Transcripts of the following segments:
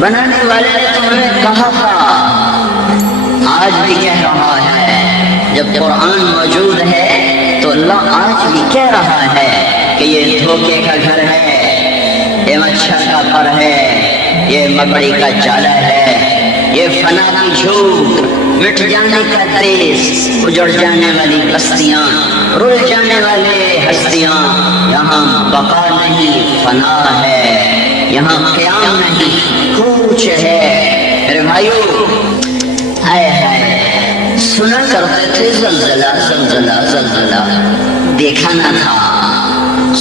بنانے والے نے تمہیں کہا تھا، آج بھی کہہ رہا ہے۔ جب قرآن موجود ہے تو اللہ آج بھی کہہ رہا ہے کہ یہ دھوکے کا گھر ہے، یہ مچھر کا پر ہے، یہ مکڑی کا جالا ہے، یہ فنا کی جھوٹ، مٹ جانے کا دیس، اجڑ جانے والی بستیاں، رل جانے والے ہستیاں۔ یہاں بقا نہیں فنا ہے، یہاں قیام نہیں کوچ ہے۔ میرے بھائیو، ہائے ہائے، سنا کرتے تھے زلزلہ زلزلہ زلزلہ، دیکھا نہ تھا۔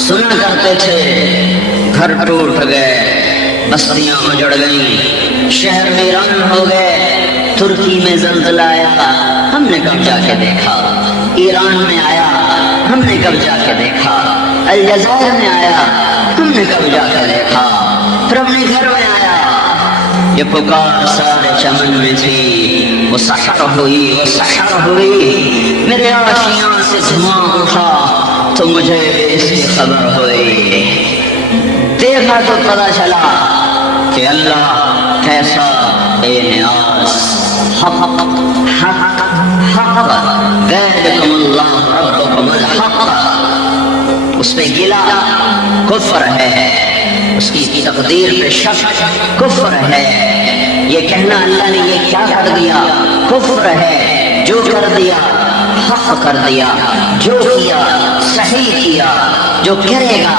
سنا کرتے تھے گھر ٹوٹ گئے، بستیاں اجڑ گئیں، شہر ویران ہو گئے، ترکی میں زلزلہ آیا، ہم نے کب جا کے دیکھا۔ ایران میں آیا، ہم نے کب جا کے دیکھا۔ الجزائر میں آیا، ہم نے کب جا کے دیکھا۔ پھر اپنے گھر میں آیا، یہ پکار سارے چمن میں تھی، وہ سحر ہوئی، وہ سحر ہوئی، میرے آشیاں سے دھواں اٹھا تو مجھے اس کی خبر ہوئی۔ دیکھا تو پتا چلا کہ اللہ کیسا بے نیاز، حق حق حق، ذالکم اللہ ربکم الحق۔ اس پہ گلا کفر ہے، اس کی تقدیر پہ شک کفر ہے۔ یہ کہنا اللہ نے یہ کیا کر دیا کفر ہے۔ جو کر دیا حق کر دیا، جو کیا صحیح کیا، جو کرے گا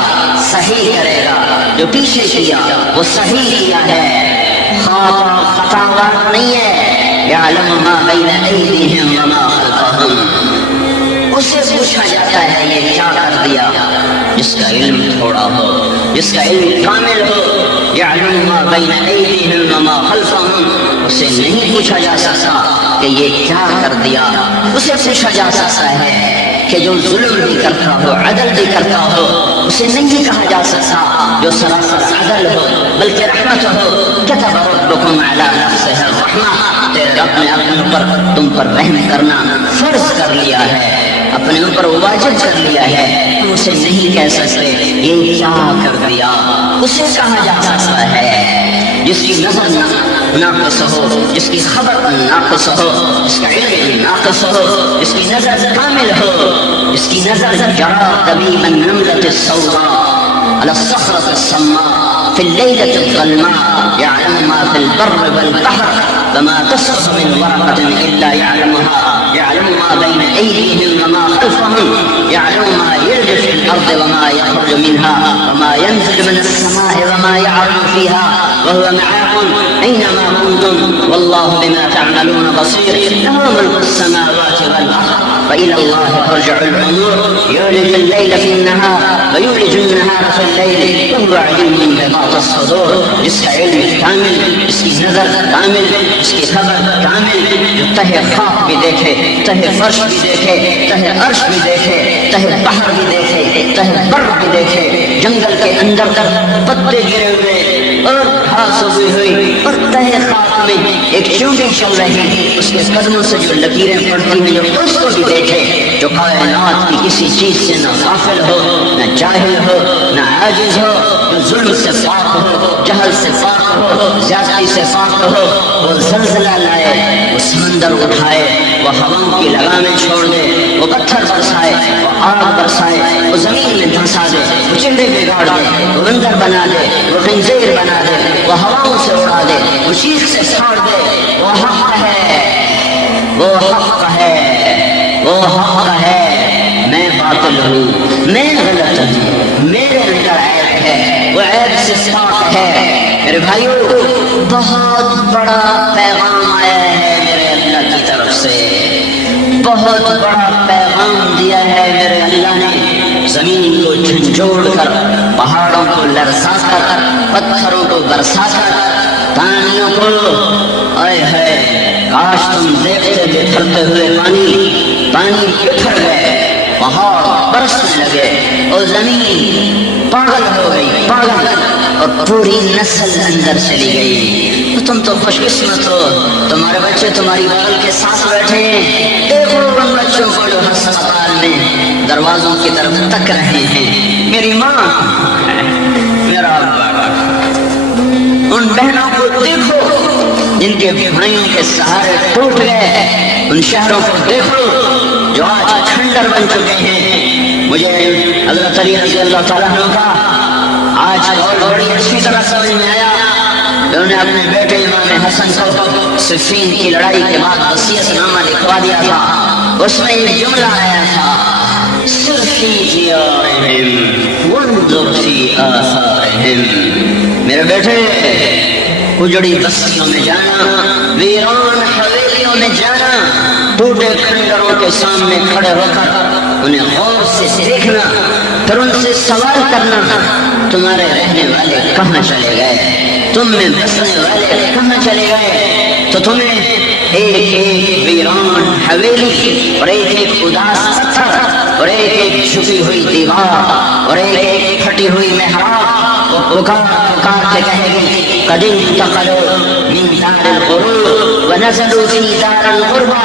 صحیح کرے گا، جو پیچھے کیا وہ صحیح کیا ہے، خطا نہیں ہے۔ یعلم ما بین ایدیہم وما خلفہم، اس سے پوچھا جاتا ہے یہ کیا کر دیا، جس کا علم تھوڑا ہو، جس کا علم کامل ہو۔ یعلم ما بین ایدیہم وما خلفہم، اسے نہیں پوچھا جا سکتا کہ یہ کیا کر دیا۔ اسے پوچھا جا سکتا ہے کہ جو ظلم بھی کرتا ہو، عدل بھی کرتا ہو، اسے نہیں کہا جا سکتا جو سراسر عدل ہو بلکہ رحمت ہو۔ کتب ربکم علی نفسہ الرحمہ، تیرے رب نے اپنے اوپر تم پر رحم کرنا فرض کر لیا ہے، اپنے اوپر واجب کر لیا ہے۔ تم اسے نہیں کہہ سکتے یہ کیا کر دیا۔ اسے کہا جا سکتا ہے جس کی نظر ناقص ہو، جس کی خبر ناقص ہو، جس کا علم ناقص ہو، جس کی نظر کامل ہو، جس کی نظر جرى دبيب النملة السوداء على الصخرة الصماء في الليلة الظلماء، يعلم ما في البر والبحر فما تسقط من ورقة إلا يعلمها، يعلم ما بين أيديهم وما خلفهم، يعلم ما يلج في الأرض وما يخرج منها وما ينزل من السماء وما يعرج فيها، وهو معكم أينما كنتم والله بما تعملون بصير، له ملك السماوات والأرض وإلى الله ترجع الأمور، يولج الليل في النهار ويولج النهار في الليل وهو عليم بذات الصدور۔ جس کا علم کامل، جس کی نظر کامل، جس کی خبر کامل، جو تہ خاک بھی دیکھے، تہ فرش بھی دیکھے، تہ عرش بھی دیکھے، تہ بحر بھی دیکھے، تہ بر بھی دیکھے، جنگل کے اندر پتے گرے ہوئے اور گھاس اگی ہوئی اور تہ خاک میں ایک چونٹی چل رہی، اس کے قدموں سے جو لکیریں پڑتی ہیں جو اس کو بھی دیکھے، جو کائنات کی کسی چیز سے نہ غافل ہو، نہ جاہل ہو، نہ عاجز ہو، جو ظلم سے پاک ہو، جہل سے پاک ہو، زیادتی سے پاک ہو، وہ زلزلہ لائے، وہ سمندر اٹھائے، وہ ہواؤں کی لگامیں چھوڑ دے، وہ پتھر برسائے، وہ آگ برسائے، وہ زمین میں دھنسا دے، وہ چڑے بگاڑ دے، وہ بندر بنا دے، وہ خنزیر بنا دے، وہ ہواؤں سے اڑا دے، وہ چیخ سے پھاڑ دے۔ وہ حق ہے، وہ حق ہے، وہ حق ہے۔ میں باطل ہوں، میں غلط ہوں، میرے اندر عیب ہے، وہ عیب سے پاک ہے۔ میرے بھائیو، بہت بڑا پیغام آیا ہے میرے اللہ کی طرف سے، بہت بڑا پیغام دیا ہے میرے اللہ نے۔ زمین کو جھنجھوڑ کر، پہاڑوں کو لرزا کر، پتھروں کو برسا کر، پانیوں کو، آئے ہے کاش تم دیکھتے بکھرتے ہوئے پانی بکھر گئے، پہاڑ برسنے لگے اور زمین پاگل ہو گئی، پاگل، اور پوری نسل اندر چلی گئی۔ تم تو خوش قسمت ہو، تمہارے بچے تمہاری بغل کے ساتھ بیٹھے ہیں، دیکھو ان بچوں کو جو ہسپتال میں دروازوں کی طرف تک رہے ہیں۔ میری ماں، میرا ابا، ان بہنوں کو دیکھو جن کے بھائیوں کے سہارے ٹوٹ گئے، ان شہروں کو دیکھو جو آج کھنڈر بن چکے ہیں۔ مجھے حضرت علی رضی اللہ تعالیٰ عنہ کا آج اور بڑی اچھی طرح سمجھ میں آیا۔ انہوں نے اپنے بیٹے امام حسن کو صفین کی لڑائی کے بعد وصیت نامہ لکھوا دیا تھا، اس میں ایک جملہ آیا تھا، سر فی دیارہم وانظر فی آثارہم۔ میرے بیٹے اجڑی بستیوں میں جانا، ویران حویلیوں میں جانا، ٹوٹے کھنڈروں کے سامنے کھڑے ہو کر انہیں غور سے دیکھنا، پھر ان سے سوال کرنا، تمہارے رہنے والے کہاں چلے گئے، تم میں بسنے والے کہاں چلے گئے؟ تو تمہیں ایک ایک ویران حویلی اور ایک ایک اداس پتھر اور ایک ایک چھپی ہوئی دیوار اور ایک ایک پھٹی ہوئی محراب پکار پکار کے کہے گی، قد انتقلوا من دار الغرور ونزلوا فی دار الغربہ۔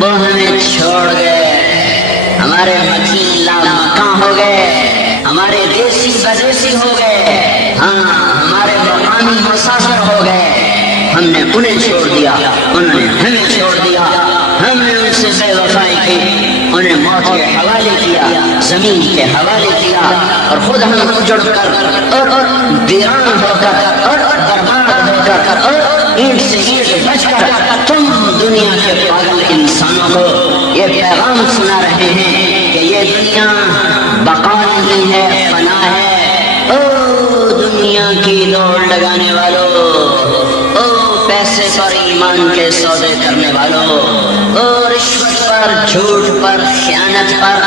وہ ہمیں چھوڑ گئے، ہمارے مکین لامکاں ہو گئے، ہمارے دیسی بدیسی ہو گئے، ہاں ہمارے مقامی مسافر ہو گئے، ہم نے انہیں چھوڑ دیا، انہوں نے ہمیں چھوڑ دیا، ہم نے ان سے بے وفائی کی، انہیں موت کے حوالے کیا، زمین کے حوالے کیا، اور خود ہم اجڑ کر اور ویران ہو کر اور برباد ہو کر اور اینٹ سے اینٹ بچ کر تم دنیا کے پاگل انسانوں کو یہ پیغام سنا رہے ہیں کہ یہ دنیا بقا نہیں ہے، فنا ہے۔ او دنیا کی دوڑ لگانے والوں، او پیسے پر ایمان کے سودے کرنے والوں، او رشوت پر، جھوٹ پر، خیانت پر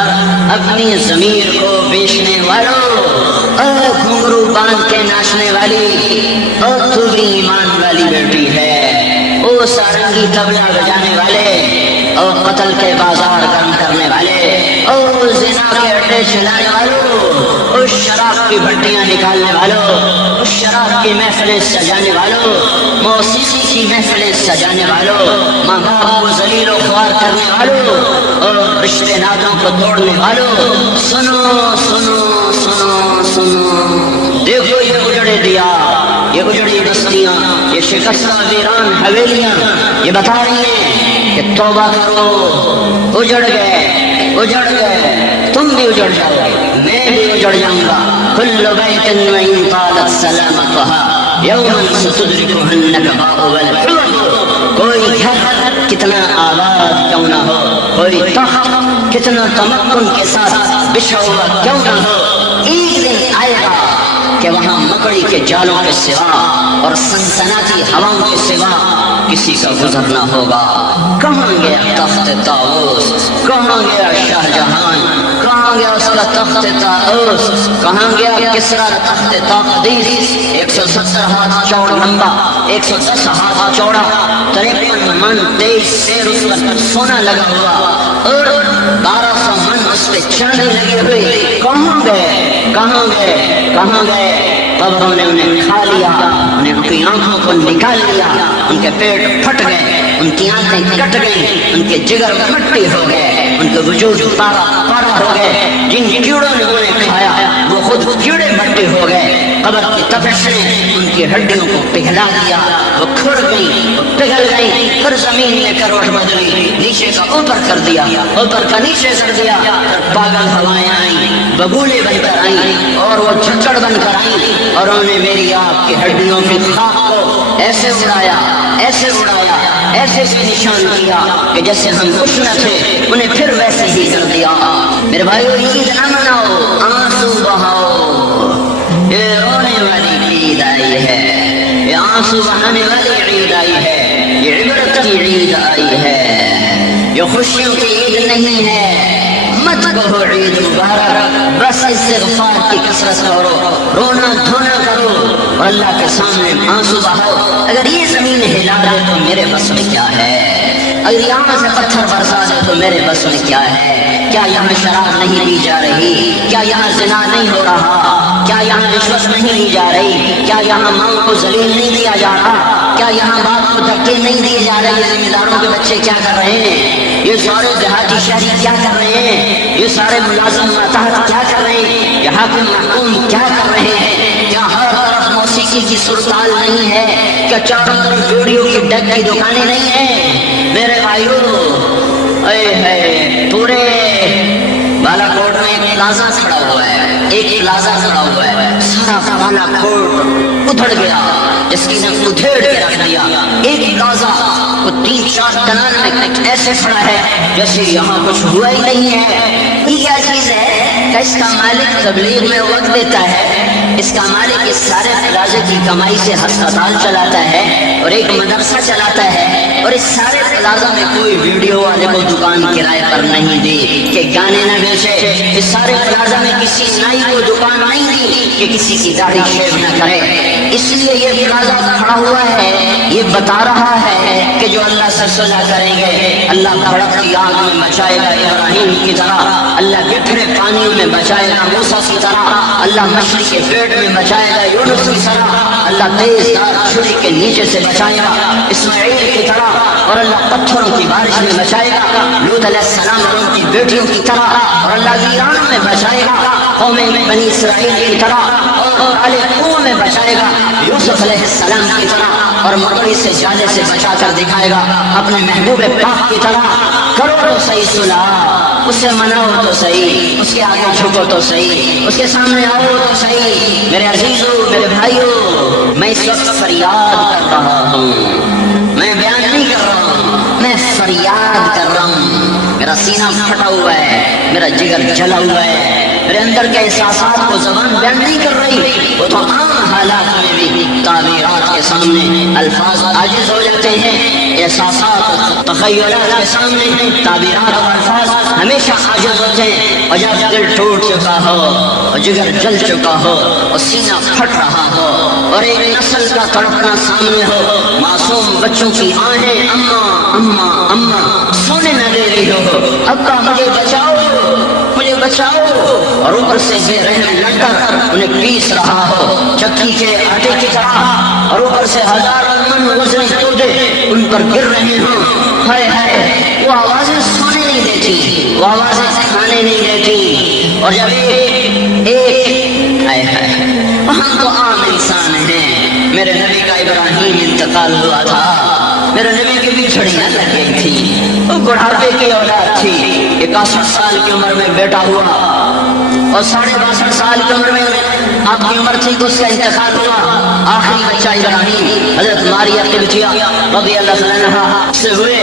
اپنی ضمیر کو بیچنے والوں، او گھنگرو باندھ کے ناچنے والی، او تو بھی ایمان والی بیٹی ہے، او سارنگی طبلہ بجانے والے، او قتل کے بازار گرم کرنے والے، او زنا کے اڈے چلانے والوں، او شراب کی بھٹیاں نکالنے والوں، او شراب کی محفلیں سجانے والوں، موسیقی کی محفلیں سجانے والوں، ماں باپ کو ذلیل و خوار کرنے والوں، اور رشتے ناتوں کو توڑنے والوں، سنو سنو سنو سنو، دیکھو یہ اجڑے دیا، یہ اجڑی بستیاں، یہ شکستہ ویران حویلیاں یہ بتا رہی ہیں کہ توبہ کرو، اجڑ گئے، اجڑ گئے، تم بھی اجڑ جاؤ، میں بھی اجڑ جاؤں گا۔ کل بیت وإن طالت سلامتها یوما ستدرکها النکباء والحلم۔ کوئی گھر کتنا آباد کیوں نہ ہو، کوئی تخت کتنا تمکن کے ساتھ بچھا ہوا کیوں نہ ہو، ایک دن آئے گا کہ وہاں مکڑی کے جالوں کے سوا اور سنسناتی ہواؤں کے سوا کسی کا گزر نہ ہوگا۔ کہاں گیا تخت طاؤس، کہاں گیا شاہ جہان، کہاں گیا اس کا تخت طاؤس، کہاں گیا کسرا تخت تقدیس، 170 ہاتھ چوڑا لمبا، 110 ہاتھ چوڑا، 53 من 23 سیر اس پر سونا لگا ہوا، اور 1200 من اس پہ چاندی لگی ہوئی، کہاں گئے، کہاں گئے، کہاں گئے؟ قبروں نے انہیں کھا لیا، انہیں ان کی آنکھوں کو نکال لیا، ان کے پیٹ پھٹ گئے، ان کی آنکھیں کٹ گئیں، ان کے جگر مٹی ہو گئے، ان کے وجود پارا پارا ہو گئے، جن کیڑوں نے انہیں کھایا وہ خود کیڑے مٹی ہو گئے، قبر کی تپش نے ان کی ہڈیوں کو پگھلا دیا، وہ کھڑ گئی، وہ پگھل گئی، پھر زمین نے کروٹ بدلی، نیچے کا اوپر کر دیا، اوپر کا نیچے کر دیا، پاگل ہوائیں آئیں، ببولے بن کر آئیں، اور وہ جھچڑ بن کر آئیں، اور انہوں نے میری آپ کی ہڈیوں کی خاک کو ایسے اڑایا، ایسے اڑایا، ایسے سے نشان کیا کہ جیسے ہم کچھ نہ تھے، انہیں پھر ویسے ہی کر دیا۔ میرے بھائیو عید نہ مناؤ، آنسو بہاؤ، یہ رونے والی عید آئی ہے، یہ آنسو بہانے والی عید آئی ہے، یہ عبرت کی عید آئی ہے، یہ خوشیوں کی عید نہیں ہے۔ مت کہو عید مبارک، بس استغفار کی کثرت کرو، رونا دھونا کرو، اور اللہ کے سامنے آنسو بہاؤ۔ اگر یہ زمین ہلا دے تو میرے بس میں کیا ہے، اگر یہاں سے پتھر برسا دے تو میرے بس میں کیا ہے؟ کیا یہاں شراب نہیں پی جا رہی؟ کیا یہاں زنا نہیں ہو رہا؟ کیا یہاں رشوت نہیں لی جا رہی؟ کیا یہاں ماں کو ذلیل نہیں دیا جا رہا؟ کیا یہاں باپ کو دھکے نہیں دیے جا رہے؟ ذمہ داروں کے بچے کیا کر رہے ہیں؟ یہ سارے دیہاتی شہری کیا کر رہے ہیں؟ یہ سارے ملازم ماتحت کیا کر رہے ہیں؟ یہ حاکم محکوم کیا کر رہے ہیں؟ کیا ہر طرف موسیقی کسی کی سرتال نہیں ہے؟ کیا چاروں طرف ویڈیو کی ڈگ کی دکانیں نہیں ہیں؟ میرے بھائیو، اے ہے پورے بالا کوٹ میں ایک پلازا کھڑا ہوا ہے، ایک پلازا کھڑا ہوا ہے، سارا بالا کوٹ ادھڑ گیا، جس کی نے ادھیڑ کے رکھ دیا۔ ایک پلازا وہ 3-4 ٹنان میں ایسے کھڑا ہے جیسے یہاں کچھ ہوا ہی نہیں ہے۔ یہ کیا چیز ہے کہ اس کا مالک تبلیغ میں وقت دیتا ہے، اس کا مالک اس سارے پلازے کی کمائی سے ہسپتال چلاتا ہے اور ایک مدرسہ چلاتا ہے، اور اس سارے پلازا میں کوئی ویڈیو والے کو دکان کرائے پر نہیں دی کہ گانے نہ بیچے، اس سارے پلازا میں کسی نائی کو دکان نہیں دی کہ کسی کی داڑھی شیو نہ کرے۔ اس لیے یہ پلازا کھڑا ہوا ہے، یہ بتا رہا ہے کہ جو اللہ سے صلح کریں گے اللہ بھڑکتی آگ میں بچائے گا ابراہیم کی طرح، اللہ گٹھرے پانیوں میں بچائے گا موسیٰ کی طرح، اللہ مچھلی کے پیٹ میں بچائے گا یونس کی طرح، اللہ تیز دار چھری کے نیچے سے بچائے گا اسماعیل کی طرح، اور اللہ پتھروں کی بارش میں بچائے گا لوط علیہ السلام اور ان کی بیٹیوں کی طرح، اور اللہ ویران میں بچائے گا قوم بنی اسرائیل کی طرح، اور علی کنویں میں بچائے گا یوسف علیہ السلام کی طرح، اور مکڑی سے جالے سے بچا کر دکھائے گا اپنے محبوب پاک کی طرح۔ کرو تو صحیح صلح، اس سے مناؤ تو صحیح، اس کے آگے جھکو تو صحیح، اس کے سامنے آؤ تو صحیح۔ میرے عزیزو، میرے بھائیو، میں اس وقت فریاد کر رہا ہوں، میں بیان نہیں کر رہا ہوں، میں فریاد کر رہا ہوں۔ میرا سینہ پھٹا ہوا ہے، میرا جگر جلا ہوا ہے، میرے اندر کے احساسات کو زبان بیان نہیں کر رہی۔ وہ تو عام حالات میں بھی تعبیرات کے سامنے الفاظ عاجز ہو جاتے ہیں، احساسات تخیلات کے سامنے تعبیرات اور الفاظ ہمیشہ عاجز ہوتے ہیں۔ اور جب دل ٹوٹ چکا ہو اور جگر جل چکا ہو اور سینہ پھٹ رہا ہو اور ایک نسل کا تڑپنا سامنے ہو، معصوم بچوں کی آہیں اماں اماں اماں سونے نہ دے رہی ہو، ابا مجھے بچاؤ مجھے بچاؤ، اور اوپر سے بے رحم لڑکر انہیں پیس رہا ہو چکی کے آٹے کی طرح، اور اوپر سے ہزاروں من وزن تودے ان پر گر رہے ہوں۔ ہائے ہائے، وہ آوازیں سونے نہیں دیتی، وہ آوازیں کھانے نہیں دیتی، اور جب ایک ہائے ہائے، ہم تو عام انسان ہیں۔ میرے نبی کا ابراہیم انتقال ہوا تھا، میرے نبی کی بھی چھڑیاں لگ گئی تھی، وہ بڑھاپے کی اولاد تھی، 61 سال کی عمر میں بیٹا ہوا، اور 62.5 سال کی عمر میں آپ کی عمر تھی کہ اس کا انتقال ہوا۔ آخری بچہ ابراہیم حضرت ماریہ قبطیہ رضی اللہ عنہا سے ہوئے۔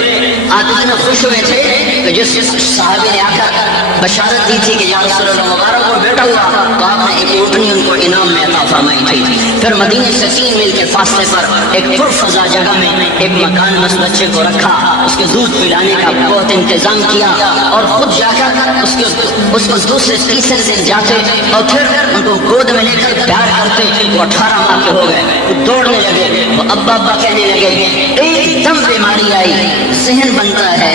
آپ اتنے خوش ہوئے تھے کہ جس صحابی نے آ کر بشارت دی تھی کہ یا رسول اللہ مبارک کو بیٹا ہوا، تو آپ نے ایک اونٹنی ان کو انعام میں عطا فرمائی تھی۔ پھر مدینے سے 3 میل کے فاصلے پر ایک پرفضا جگہ میں ایک مکان میں اس بچے کو رکھا، اس کے دودھ پلانے کا بہت انتظام کیا، اور خود جا کر اس کو دوسرے تیسرے دن جاتے اور پھر ان کو گود میں لے کر پیار کرتے۔ وہ 18 ماہ کے ہو گئے، وہ دوڑنے لگے، وہ ابا ابا کہنے لگے۔ ایک دم بیماری آئی، ذہن بنتا ہے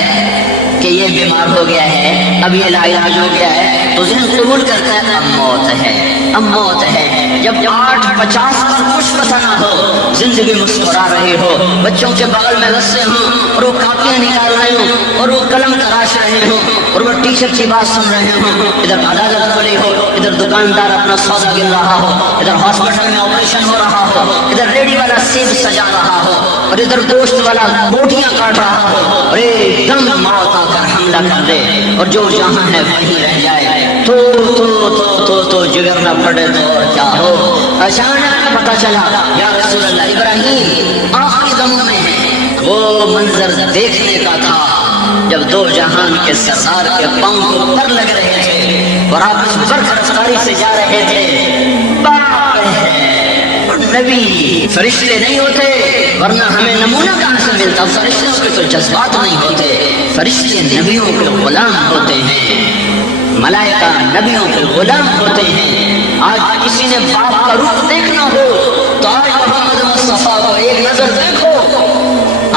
کہ یہ بیمار ہو گیا ہے، اب یہ لاعلاج ہو گیا ہے، تو ذہن قبول کرتا ہے اب موت ہے، اب موت ہے۔ جب 8:50 پر کچھ پتہ نہ ہو، زندگی مسکرا رہے ہو، بچوں کے بغل میں رسے ہوں اور وہ کاپیاں نکال رہے ہوں اور وہ قلم تراش رہے ہوں اور وہ ٹیچر کی بات سن رہے ہوں، ادھر عدالت کھلی ہو، ادھر دکاندار اپنا سودا گر رہا ہو، ادھر ہاسپٹل میں آپریشن ہو رہا ہو، ادھر ریڈی والا سیب سجا رہا ہو اور ادھر گوشت والا بوٹیاں کاٹ رہا ہو، اور ایک دم موت آ کر حملہ کر دے اور جو جہاں ہے وہیں رہ جائے، تو جگر نہ پڑے تو اور کیا ہو۔ اچانک پتہ چلا یا رسول اللہ ابراہیم آخری دموں میں ہے۔ وہ منظر دیکھنے کا تھا جب 2 جہان کے سردار کے پاؤں کو پر لگ رہے تھے اور آپ اس برق رفتاری سے جا رہے تھے۔ باپ ہے، نبی فرشتے نہیں ہوتے، ورنہ ہمیں نمونہ کہاں سے ملتا؟ فرشتوں کے تو جذبات نہیں ہوتے، فرشتے نبیوں کے غلام ہوتے ہیں، ملائکہ نبیوں کے غلام ہوتے ہیں۔ آج کسی نے باپ کا روپ دیکھنا ہو تو آج محمد مصطفیٰ کو ایک نظر دیکھو۔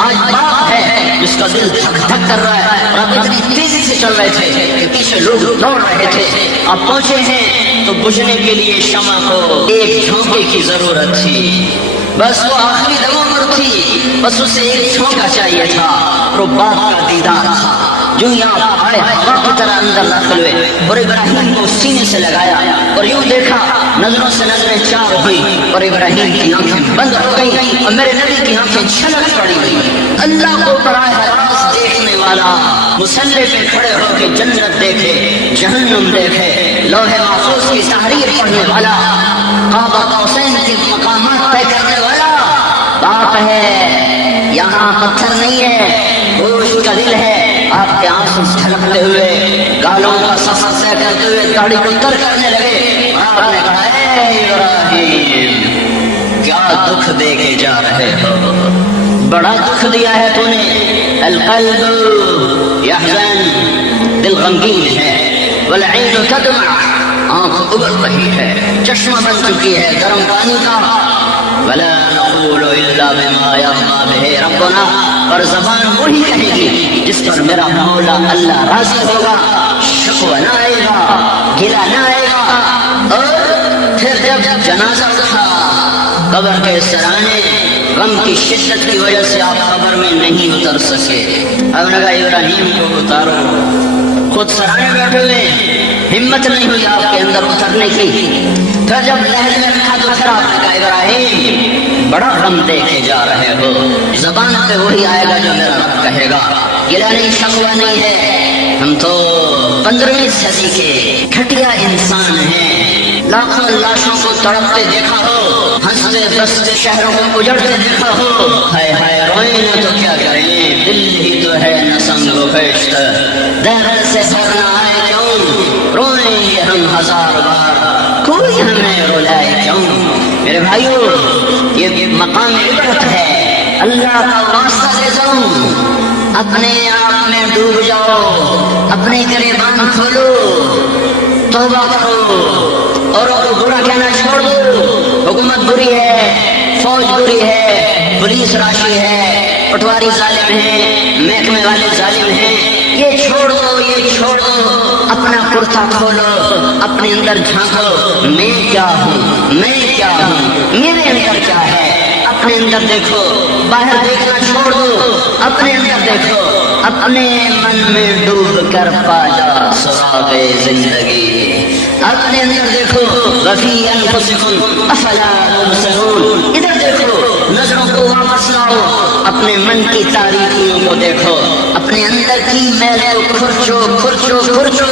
آج باپ ہے جس کا دل دھک دھک کر رہا ہے، اور آپ اتنی تیزی سے چل رہے تھے کہ پیچھے لوگ دوڑ رہے تھے، آپ پہنچے ہیں تو بجھنے کے لیے شمع کو ایک جھونکے کی ضرورت تھی، بس وہ آخری دموں پر تھی، بس اسے ایک جھونکا چاہیے تھا، اور وہ باپ کا دیدار تھا۔ جو یہاں آئے ہوا کی طرح اندر داخل ہوئے اور ابراہیم کو سینے سے لگایا اور یوں دیکھا، نظروں سے نظریں چار ہوئی اور ابراہیم کی آنکھیں بند ہو گئی اور میرے نبی کی آنکھیں چھلک پڑی۔ اللہ کو براہ راست دیکھنے والا مصلی پہ کھڑے ہو کے جنت دیکھے، جہنم دیکھے، لوح محفوظ کی تحریر پڑھنے والا، قاب قوسین کے مقامات طے کرنے والا باپ ہے۔ یہاں پتھر نہیں ہے، گوشت کا دل ہے۔ آپ کے آنسو چھلکتے ہوئے، گالوں کا سفر طے کرتے ہوئے داڑھی کو تر کرنے لگے۔ آپ نے کہا اے ابراہیم، کیا دکھ دے کے جا رہے ہو؟ بڑا دکھ دیا ہے تو نے۔ القلب یحزن، دل غمگین ہے، والعین تدمع، آنکھ ابل رہی ہے، چشمہ بن چکی ہے گرم پانی کا۔ ولا نقول الا بما يرضى به ربنا، اور زبان وہی کہے گی جس پر میرا مولا اللہ راضی ہوگا، شکوہ نہ آئے گا، گلہ نہ آئے گا۔ اور پھر جب جنازہ اٹھا، قبر کے سرانے غم کی شدت کی وجہ سے آپ قبر میں نہیں اتر سکے۔ اب نے کہا ابراہیم کو اتارو، خود سرانے بیٹھے ہوئے، ہمت نہیں ہوئی آپ کے اندر اترنے کی۔ پھر جب لہر میں رکھا تو پھر آپ نے کہا ابراہیم، بڑا غم دے کے جا رہے ہو، زبان پہ وہی آئے گا جو میرا رب کہے گا، گلہ نہیں، شکوہ نہیں ہے۔ ہم تو 15ویں صدی کے گھٹیا انسان ہیں، لاکھوں لاشوں کو تڑپتے دیکھا ہو، ہنستے بستے شہروں کو اجڑتے دیکھا ہو، ہائے ہائے روئیں نہ تو کیا کریں، دل ہی تو ہے نہ سنگ و بہشت، دہر سے بھرنا آئے کیوں، روئیں گے ہم 1000 بار، کوئی ہمیں رلائے کیوں۔ میرے بھائیو، یہ مقام عبرت ہے، اللہ کا واسطہ دے دو، اپنے آپ میں ڈوب جاؤ، اپنے گریبان کھولو، توبہ کرو اور برا کہنا چھوڑ دو۔ حکومت بری ہے، فوج بری ہے، پولیس راشی ہے، پٹواری ظالم ہیں، محکمے والے ظالم ہیں، یہ چھوڑ دو، یہ چھوڑ دو۔ اپنا کرتا کھولو، اپنے اندر جھانکو، میں کیا ہوں، میں کیا ہوں، میرے اندر کیا ہے، اپنے اندر دیکھو، باہر دیکھنا چھوڑ دو، اپنے اندر دیکھو، اپنے من میں ڈوب کر پایا سراغ زندگی، اپنے اندر دیکھو، وفی انفسکم افلا تبصرون، ادھر دیکھو، نظروں کو واپس لاؤ، اپنے من کی تاریکیوں کو دیکھو، اپنے اندر کی میل کو کھرچو کھرچو کھرچو،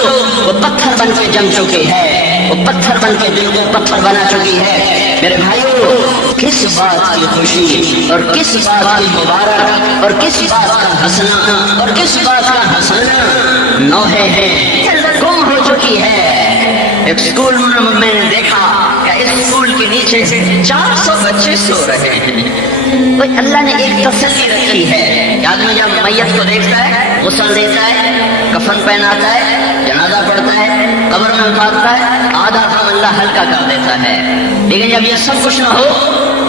وہ پتھر بن کے جم چکی ہے، وہ پتھر بن کے دل کو پتھر بنا چکی ہے۔ میرے بھائیو، کس بات کی خوشی اور کس بات کی مبارک اور کس بات کا ہنسنا اور کس بات کا ہنسنا نوحے ہیں، گم ہو چکی ہے۔ ایک اسکول میں نے دیکھا کہ اس اسکول کے نیچے 400 بچے سو رہے ہیں۔ کوئی اللہ نے ایک تسلی رکھی ہے کہ آدمی جب میت کو دیکھتا ہے، غسل دیتا ہے، کفن پہناتا ہے، جنازہ پڑھتا ہے، قبر میں اتارتا ہے، آدھا کام اللہ ہلکا کر دیتا ہے۔ لیکن جب یہ سب کچھ نہ ہو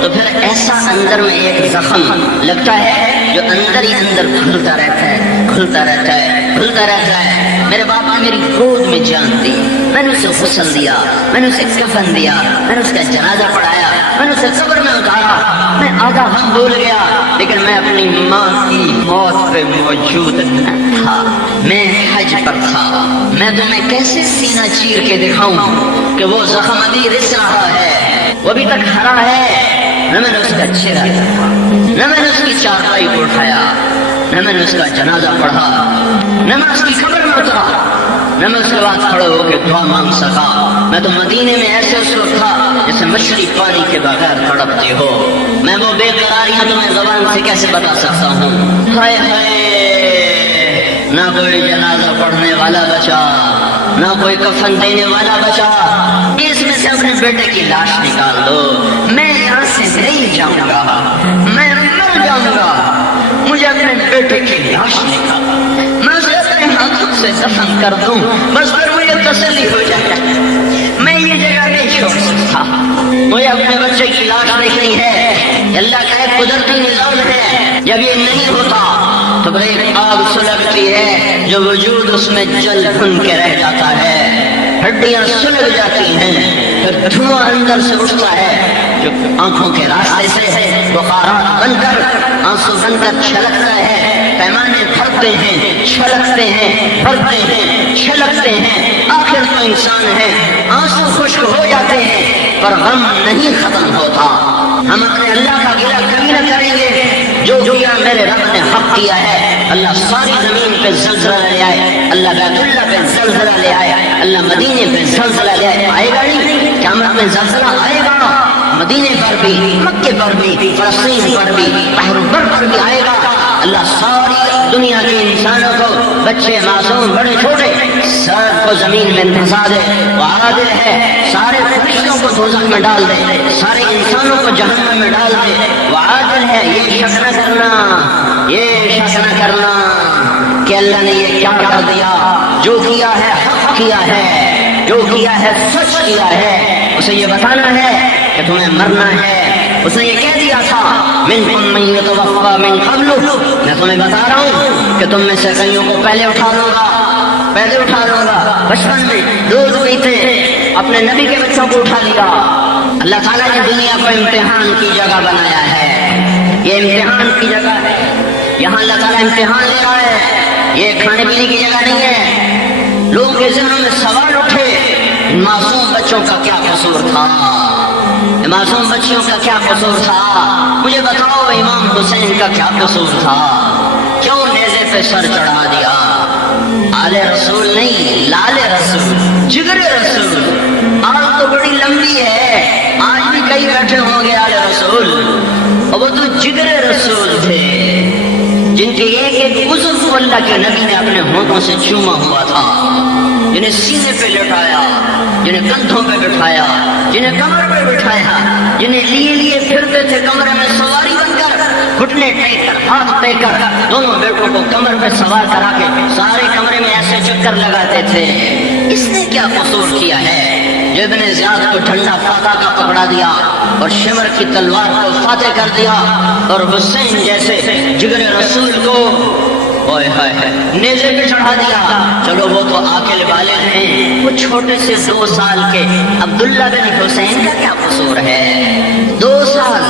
تو پھر ایسا اندر میں ایک زخم لگتا ہے جو اندر ہی اندر کھلتا رہتا ہے، کھلتا رہتا ہے، کھلتا رہتا ہے۔ میرے باپ نے میری گود میں جان دی، میں نے اسے غسل دیا، میں نے اسے کفن دیا، میں نے اس کا جنازہ پڑھایا، میں نے اسے قبر میں اتارا، میں آدھا غم بھول گیا، لیکن میں اپنی ماں کی موت پہ موجود نہ تھا، میں حج پر تھا۔ میں تمہیں کیسے سینہ چیر کے دکھاؤں کہ وہ زخم ابھی رس رہا ہے، وہ ابھی تک ہرا ہے، نہ میں نے اس کا چہرہ دیکھا، نہ میں نے اس کی چارپائی کو اٹھایا، نہ میں نے اس کا جنازہ پڑھا، نہ میں اس کی قبر میں اترا، نہ میں اس کے بعد کھڑے ہو کے دعا مانگ سکا۔ میں تو مدینے میں ایسے اس وقت تھا جیسے مچھلی پانی کے بغیر تڑپتی ہو۔ میں وہ بے قراریاں تمہیں زبان سے کیسے بتا سکتا ہوں۔ ہائے ہائے، نہ کوئی جنازہ پڑھنے والا بچا، نہ کوئی کفن دینے والا بچا۔ اس میں سے اپنے بیٹے کی لاش نکال دو، میں یہاں سے نہیں جاؤں گا، میں مر جاؤں گا، مجھے اپنے بیٹے کی لاش نکال، میں اسے اپنے ہاتھوں سے دفن کر دوں، بس پھر مجھے تسلی ہو جائے۔ میں یہ جگہ نہیں چھوڑ سکتا، مجھے اپنے بچے کی لاش دیکھنی ہے۔ اللہ کا ایک قدرتی نظام ہے، جب یہ نہیں ہوتا تو پھر ایک آگ سلگتی ہے جو وجود اس میں جل بھن کے رہ جاتا ہے، ہڈیاں سلگ جاتی ہیں، پھر دھواں اندر سے اٹھتا ہے جو آنکھوں کے راستے سے بخارات بن کر آنسو بن کر چھلکتا ہے۔ پیمانے بھرتے ہیں، چھلکتے ہیں، بھرتے ہیں، چھلکتے ہیں، آخر تو انسان ہے، آنسو خشک ہو جاتے ہیں پر غم نہیں ختم ہوتا۔ ہم اپنے اللہ کا گلہ کبھی نہ کریں گے، جو کیا میرے رب نے حق کیا ہے۔ اللہ ساری زمین پہ زلزلہ لے آئے، اللہ بیت اللہ پہ زلزلہ لے آئے، اللہ مدینے پہ زلزلہ لے آئے، آئے گا نہیں؟ قیامت میں زلزلہ آئے گا، مدینے پر بھی، مکے پر بھی، فلسطین پر بھی، بحر البر پر بھی آئے گا۔ اللہ ساری دنیا کے انسانوں کو، بچے معصوم بڑے چھوٹے، سب کو زمین میں دھسا دے، وہ عادل ہے، سارے فرشتوں کو دوزخ میں ڈال دے، سارے انسانوں کو جہنم میں ڈال دے، وہ عادل ہے۔ یہ شک نہ کرنا، یہ شک نہ کرنا کہ اللہ نے یہ کیا کر دیا۔ جو کیا ہے حق کیا ہے، جو کیا ہے سچ کیا ہے، اسے یہ بتانا ہے کہ تمہیں مرنا ہے۔ اس نے یہ کہہ دیا تھا منکم من یتوفی من قبل، میں تمہیں بتا رہا ہوں کہ تم میں سے کئیوں کو پہلے اٹھا لوں گا، پہلے اٹھا لوں گا۔ بچپن میں دودھ پیتے اپنے نبی کے بچوں کو اٹھا لیا۔ اللہ تعالیٰ نے دنیا کو امتحان کی جگہ بنایا ہے، یہ امتحان کی جگہ ہے، یہاں اللہ تعالیٰ امتحان لے رہا ہے، یہ کھانے پینے کی جگہ نہیں ہے۔ لوگوں کے ذہنوں میں سوال اٹھے، ان معصوم بچوں کا کیا قصور تھا، معصوم بچیوں کا کیا قصور تھا؟ مجھے بتاؤ امام حسین کا کیا قصور تھا؟ کیوں نیزے پہ سر چڑھا دیا؟ آل رسول نہیں، لال رسول، جگر رسول۔ آل تو بڑی لمبی ہے، آج بھی کئی بیٹھے ہوں گے آل رسول، اور وہ تو جگر رسول تھے جن کے ایک ایک عضو کو اللہ کے نبی نے اپنے ہونٹوں سے چوما ہوا تھا، جنہیں سینے پہ لٹایا، جنہیں کندھوں پہ بٹھایا، جنہیں کمر پہ بٹھایا، جنہیں لیے لیے پھرتے تھے کمرے میں سواری بن کر، گھٹنے ٹیک کر، ہاتھ ٹیک کر، دونوں بیٹوں کو کمر پہ سوار کرا کے سارے کمرے میں ایسے چکر لگاتے تھے۔ اس نے کیا قصور کیا ہے جو ابن زیاد کو ٹھنڈا فاتح کا پکڑا دیا اور شمر کی تلوار کو فاتح کر دیا، اور حسین جیسے جگر رسول کو نیزے پہ چڑھا دیا؟ چلو وہ تو عاقل والد ہیں، وہ چھوٹے سے 2 سال کے عبداللہ بن حسین کا کیا قصور ہے؟ 2 سال،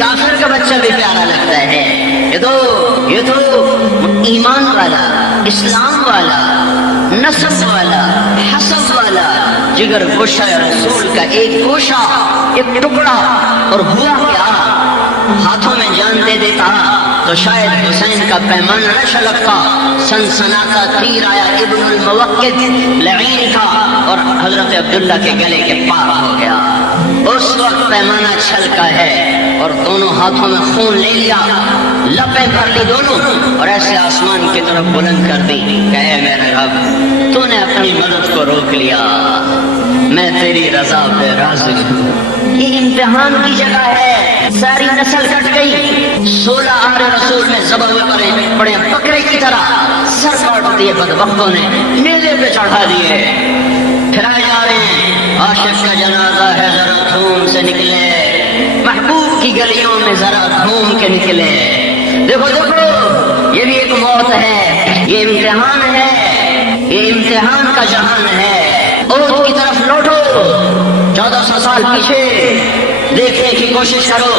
کافر کا بچہ بھی پیارا لگتا ہے۔ یہ تو ایمان والا، اسلام والا، نسب والا، حسب والا، جگر گوشہ رسول کا ایک گوشہ، ایک ٹکڑا، اور ہوا کیا؟ ہاتھوں میں جان دے دیتا تو شاید حسین کا پیمانہ نہ چھلکتا، سنسناتا تیر آیا ابن الموقد لعین کا اور حضرت عبداللہ کے گلے کے پار ہو گیا۔ اس وقت پیمانہ چھلکا ہے اور دونوں ہاتھوں میں خون لے لیا، لپیں بھر لی دونوں، اور ایسے آسمان کی طرف بلند کر دی کہ اے میرے رب، تو نے اپنی مدد کو روک لیا، میں تیری رضا پہ راضی ہوں۔ یہ امتحان کی جگہ ہے، ساری نسل کٹ گئی، 16 آل رسول میں ذبح ہوئے پڑے بکرے کی طرح، سر کاٹ دیے بدبختوں نے، نیزے پہ چڑھا دیے، پھرائے جا رہے ہیں۔ عاشق کا جنازہ ہے، ذرا دھوم سے نکلے، محبوب کی گلیوں میں ذرا گھوم کے نکلے۔ دیکھو دیکھو، یہ بھی ایک موت ہے، یہ امتحان ہے، یہ امتحان کا جہان ہے۔ اوت کی طرف لوٹو، 1400 سال پیچھے دیکھنے کی کوشش کرو،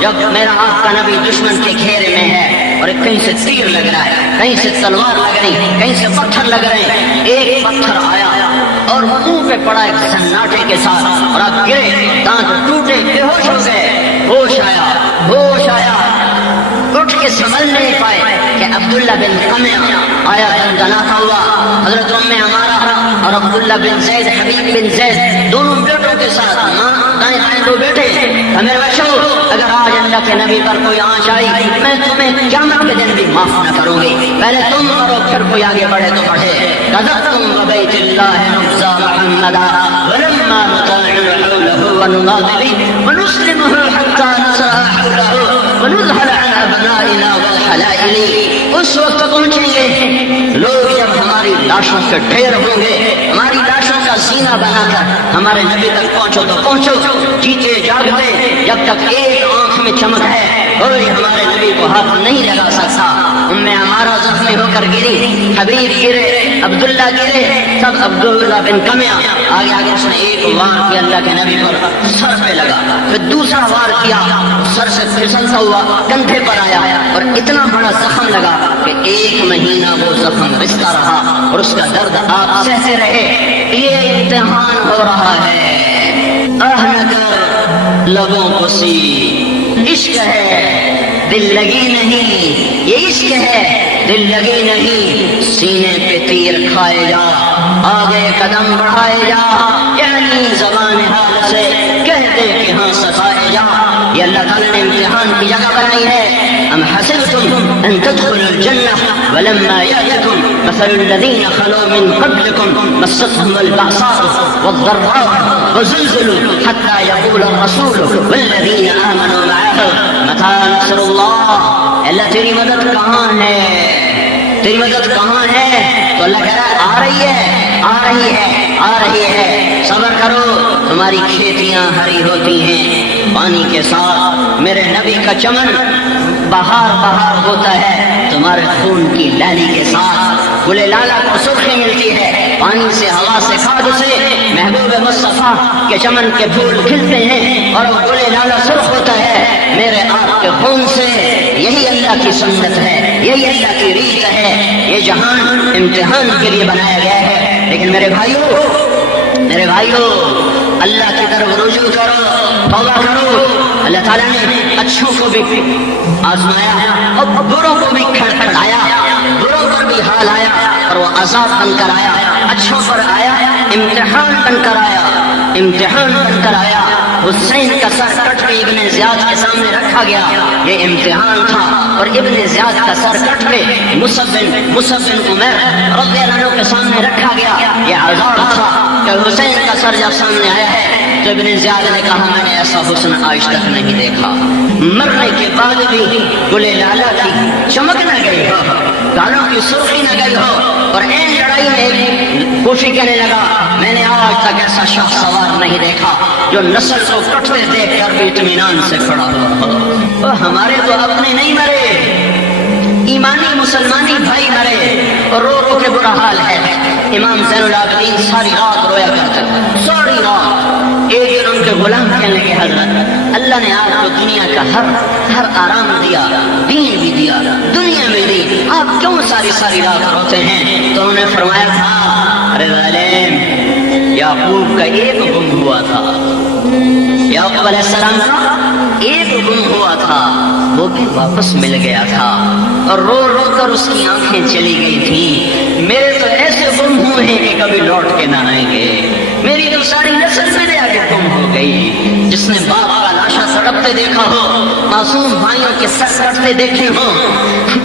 جب میرا آپ کا نبی دشمن کے گھیرے میں ہے اور کہیں سے تیر لگ رہا ہے، کہیں سے تلوار لگ رہی، کہیں سے پتھر لگ رہے ہیں۔ ایک پتھر آیا اور منہ پہ پڑا ایک سناٹے کے ساتھ، اور آپ گرے، دانت ٹوٹے، بے ہوش ہو گئے۔ ہوش آیا، ہوش آیا، اٹھ کے سنبھل نہیں پائے کہ عبداللہ بن قمیع آیا، دندناتا ہوا، حضرت ام عمارہ اور عبداللہ بن زید، حبیب بن زید، دونوں بیٹوں کے ساتھ، ماں دائیں دائیں 2 بیٹے۔ میرے بچوں، اگر آج اللہ کے نبی پر کوئی آنچ آئی، میں تمہیں قیامت کے دن بھی معاف نہ کروں گی، پہلے تم کرو پھر کوئی آگے بڑھے تو بڑھے۔ قذفتم ببیت اللہ نبزا محمدا ولما نطالع حوله ونناظر ونسلمه حتى نسرع حوله ونذهل عن ابنائنا والحلائل۔ اس وقت پہنچیں گے لوگ جب ہماری لاشوں کے ڈھیر ہوں گے، ہماری لاشوں کا سینہ بنا کر ہمارے نبی تک پہنچو تو پہنچو، جیتے جاگتے، جب تک ایک آنکھ میں چمک ہے کوئی ہمارے نبی کو ہاتھ نہیں لگا سکتا۔ ام عمارہ زخمی ہو کر گری، حبیب گرے، عبداللہ گرے سب عبداللہ بن کمیا آگے اس نے ایک وار کیا اللہ کے نبی پر سر پہ لگا، پھر دوسرا وار کیا سر سے پھسلتا ہوا کندھے پر آیا اور اتنا بڑا زخم لگا کہ 1 مہینہ وہ زخم بستا رہا اور اس کا درد آپ سہتے رہے۔ یہ امتحان ہو رہا ہے، نہ کر لبوں کو سی، عشق ہے دل لگی نہیں، یہ عشق ہے دل لگی نہیں، سینے پہ تیر کھائے جا، آگے قدم بڑھائے جا، یعنی زبان حال سے کہہ دے کہ ہاں سکھائے جا۔ یہ اللہ تعالیٰ نے امتحان کی جگہ بنائی ہے۔ ام حسبتم ان تدخلوا الجنة ولما يأتكم مثل الذين خلوا من قبلكم مستهم البأساء والضراء وزلزلوا حتى يقول الرسول والذين آمنوا معه متى نصر الله۔ اللہ تیری مدد کہاں ہے، تیری مدد کہاں ہے؟ تو اللہ کہہ رہا ہے آ رہی ہے، آ رہی ہے، آ رہی ہے، صبر کرو، تمہاری کھیتیاں ہری ہوتی ہیں پانی کے ساتھ، میرے نبی کا چمن بہار بہار ہوتا ہے تمہارے خون کی لالی کے ساتھ، گل لالا کو سرخی ملتی ہے پانی سے، ہوا سے، کھاد سے، محبوب مصطفیٰ کے چمن کے پھول کھلتے ہیں اور وہ گل لالا سرخ ہوتا ہے میرے آپ کے خون سے۔ یہی اللہ کی سنت ہے، یہی اللہ کی ریت ہے۔ یہ جہان امتحان کے لیے بنایا گیا ہے، لیکن میرے بھائیو اللہ کی طرف رجوع کرو، توبہ کرو۔ اللہ تعالیٰ نے اچھوں کو بھی آزمایا اور بروں کو بھی کھڑکھڑایا، بروں پر بھی حال آیا اور وہ عذاب بن کر آیا، اچھوں پر آیا امتحان بن کر آیا، امتحان بن کر آیا۔ حسین کا سر کٹ کے ابن زیاد کے سامنے رکھا گیا، یہ امتحان تھا، اور ابن زیاد کا سر کٹ کے مصعب بن عمیر رضی اللہ عنہ کے سامنے رکھا گیا، یہ عذاب تھا کہ حسین کا سر جب سامنے آیا ہے تو ابن زیاد نے کہا میں نے ایسا حسن آج تک نہیں دیکھا، مرنے کے بعد بھی گل لالا کی چمک نہ گئی ہو، گالوں کی سرخی نہ گئی ہو، اور این لڑائی میں کوفی کہنے لگا میں نے آج تک ایسا شخص سوار نہیں دیکھا جو نسل کو کٹتے دیکھ کر بھی اطمینان سے کھڑا ہو۔ ہمارے تو اپنے نہیں مرے، ایمانی مسلمانی بھائی مرے اور رو رو کے برا حال ہے۔ امام زین العابدین ساری رات رویا کرتے، ساری رات۔ ایک دن ان کے غلام کہنے لگے حضرت اللہ نے آپ کو دنیا کا ہر آرام دیا، دین بھی دیا، دنیا میں دی، آپ کیوں ساری رات روتے ہیں؟ تو انہوں نے فرمایا تھا ارے ظالم، یعقوب کا ایک گم ہوا تھا، یعقوب علیہ السلام کا ایک گم ہوا تھا، وہ بھی واپس مل گیا تھا، اور رو رو کر اس کی آنکھیں چلی گئی تھیں۔ میرے تو ایسے گم ہوئے ہیں کہ کبھی لوٹ کے نہ آئیں گے، میری تو ساری نسل میرے آگے گم ہو گئی۔ جس نے باپ کا لاشا سڑپتے دیکھا ہو، معصوم بھائیوں کے سر کٹتے دیکھے ہو،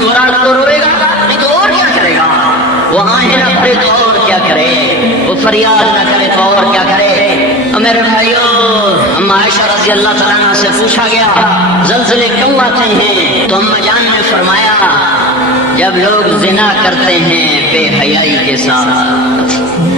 وہ رات کو روئے گا نہیں تو اور کیا کرے گا؟ وہ آہیں نہ پڑے تو اور کیا کرے؟ وہ فریاد نہ کرے تو اور کیا کرے؟ اور میرے بھائیوں، اما عائشہ رضی اللہ تعالیٰ عنہ سے پوچھا گیا زلزلے کیوں آتے ہیں؟ تو اما جان نے فرمایا جب لوگ زنا کرتے ہیں بے حیائی کے ساتھ،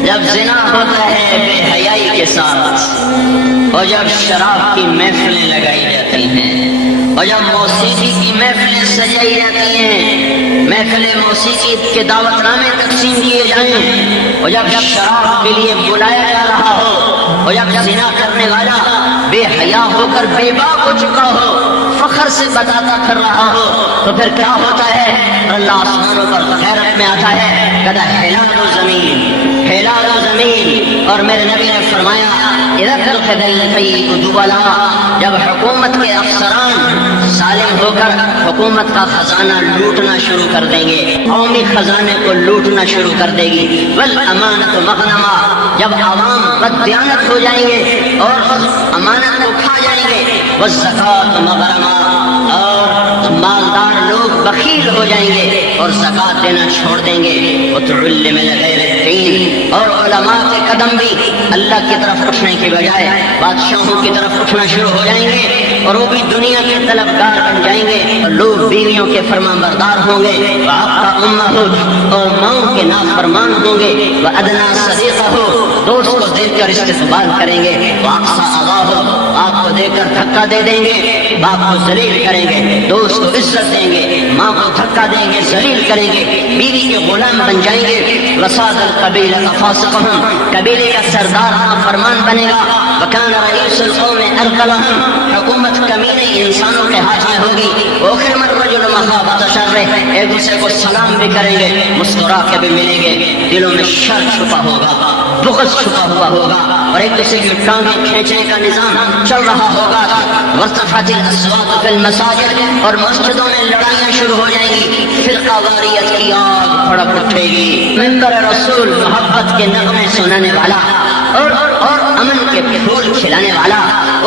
جب زنا ہوتا ہے بے حیائی کے ساتھ، اور جب شراب کی محفلیں لگائی جاتی ہیں، اور جب موسیقی کی محفلیں سجائی جاتی ہیں، محفل موسیقی کے دعوت نامے تقسیم کیے جائیں، اور جب شراب کے لیے بلایا جا رہا ہو، اور جب زنا کرنے والا بے حیا ہو کر بے باک ہو چکا ہو، فخر سے بتاتا پھر رہا ہو، تو پھر کیا ہوتا ہے؟ اللہ آسمانوں پر غیرت میں آتا ہے کہتا ہے ہلا دو زمین، ہلا دو زمین۔ اور میرے نبی نے فرمایا جب حکومت کے افسران ظالم ہو کر حکومت کا خزانہ لوٹنا شروع کر دیں گے، قومی خزانے کو لوٹنا شروع کر دے گی، والامانۃ مغنما، جب عوام بددیانت ہو جائیں گے اور امانت کو کھا جائیں گے، والزکوٰۃ مغرما، اور مالدار لوگ بخیل ہو جائیں گے اور زکوٰۃ دینا چھوڑ دیں گے، وتعلم غیر الدین، اور علماء کے قدم بھی اللہ کی طرف اٹھنے کے بجائے بادشاہوں کی طرف اٹھنا شروع ہو جائیں گے، اور وہ بھی دنیا کے طلبگار بن جائیں گے، اور لوگ بیویوں کے فرمان بردار ہوں گے، وَأَبْقَى أُمَّهُ، اور ماؤں کے نافرمان ہوں گے، وَأَدْنَىٰ صَدِيقَهُ، دوست کو دیکھ کر استقبال کریں گے، وَأَقْصَىٰ أَبَاهُ، باپ کو دیکھ کر دھکا دے دیں گے، باپ کو ذلیل کریں گے، دوست کو عزت دیں گے، ماں کو دھکا دھکا دیں گے، ذلیل کریں گے، بیوی کے غلام بن جائیں گے۔ وساد القبیلۃ فاسقهم، قبیلے کا سردار نافرمان بنے گا۔ وکان رئیس القوم ارذلهم، حکومت کمینے انسانوں کے ہاتھ میں ہوگی۔ وکرم الرجل مخافۃ شرہ، ایک دوسرے کو سلام بھی کریں گے، مسکرا کے بھی ملیں گے، دلوں میں شر چھپا ہوگا، بغض چھپا ہوا ہوگا، اور ایک دوسرے کی ٹانگیں کھینچنے کا نظام چل رہا ہوگا۔ وارتفعت الاصوات فی المساجد، اور مسجدوں میں لڑائیاں شروع ہو جائیں گی، فرقہ واریت کی آگ بھڑک اٹھے گی۔ ممبر رسول محبت کے نغمے سنانے والا اور امن کے پھول کھلانے والا،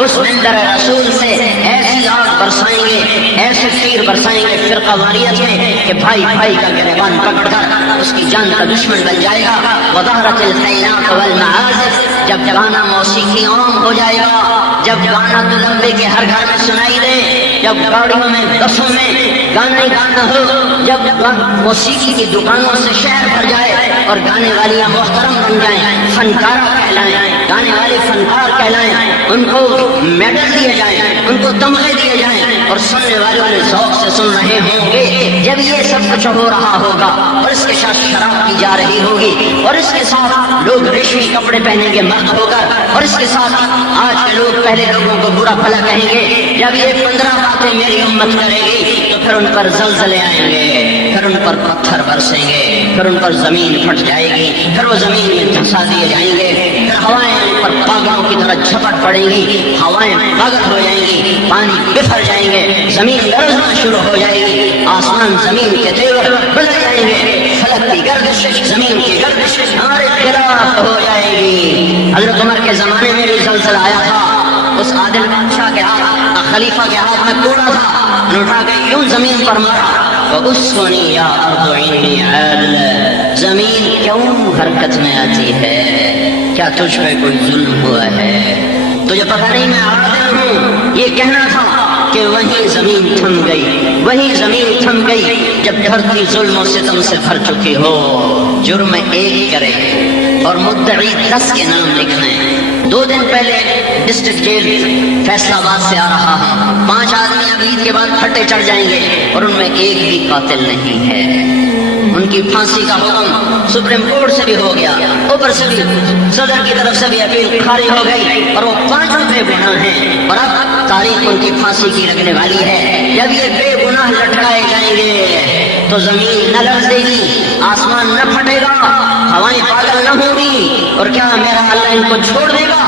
اس ممبر رسول سے ایسی آگ برسائیں گے، ایسے تیر برسائیں گے فرقہ واریت میں کہ بھائی بھائی کا گریبان پکڑ کر اس کی جان کا دشمن بن جائے گا۔ وظہرت الخینات والمعازف، جب گانا موسیقی عام ہو جائے گا، جب گانا دلہے کے ہر گھر میں سنائی دے، جب گاڑیوں میں بسوں میں گانا ہی گانا ہو، جب موسیقی کی دکانوں سے شہر بھر جائے اور گانے والیاں محترم بن جائیں، فنکارہ کہلائیں، گانے والے فنکار کہلائیں، ان کو میڈل دیے جائیں، ان کو تمغے دیے جائیں، اور سننے والوں نے ذوق سے سن رہے ہوں گے۔ جب یہ سب کچھ ہو رہا ہوگا اور اس کے ساتھ شراب پی جا رہی ہوگی، اور اس کے ساتھ لوگ ریشمی کپڑے پہنیں گے مرد ہو کر، اور اس کے ساتھ آج کے لوگ پہلے لوگوں کو برا بھلا کہیں گے، جب یہ 15 باتیں میری امت کرے گی تو پھر ان پر زلزلے آئیں گے، پھر ان پر پتھر برسیں گے، پھر ان پر زمین پھٹ جائے گی، پھر وہ زمین میں دھسا دیے جائیں گے، پھر ہوائیں ان پر پاگلوں کی طرح جھپٹ پڑیں گی، ہوائیں پاگل ہو جائیں گی، پانی بفر جائیں گے، زمین لرزنا شروع ہو جائے گی، آسمان زمین کے تیور بدل جائیں گے، فلک کی گردش زمین کی گردش ہمارے خلاف ہو جائے گی۔ حضرت عمر کے زمانے میں بھی زلزلہ آیا تھا، اس عادل بادشاہ کے ہاتھ، خلیفہ کے ہاتھ میں کوڑا تھا، اٹھا کے یوں زمین پر مارا، وَأُسْكُنِي يَا أَرْضُ عِنِّي عَادِلًا، زمین کیوں حرکت میں آتی ہے؟ کیا تجھ پہ کوئی ظلم ہوا ہے؟ تجھے پتہ نہیں میں عادل ہوں؟ یہ کہنا تھا کہ وہیں زمین تھم گئی، وہیں زمین تھم گئی جب دھرتی ظلم و ستم سے بھر چکی ہو۔ جرم ایک کرے اور مدعی 10 کے نام لکھنے۔ 2 دن پہلے ڈسٹرکٹ جیل فیصلہ آباد سے آ رہا ہے، 5 آدمی اب عید کے بعد پھٹے چڑھ جائیں گے اور ان میں ایک بھی قاتل نہیں ہے۔ ان کی پھانسی کا حکم سپریم کورٹ سے بھی ہو گیا، اوپر سے بھی صدر کی طرف سے بھی اپیل خارج ہو گئی، اور وہ 5 بے گناہ ہیں، اور اب تاریخ ان کی پھانسی کی لگنے والی ہے۔ جب یہ بے گناہ لٹکائے جائیں گے تو زمین نہ لرزے گی، آسمان نہ پھٹے گا، ہوائیں پاگل نہ ہوگی، اور کیا میرا اللہ ان کو چھوڑ دے گا؟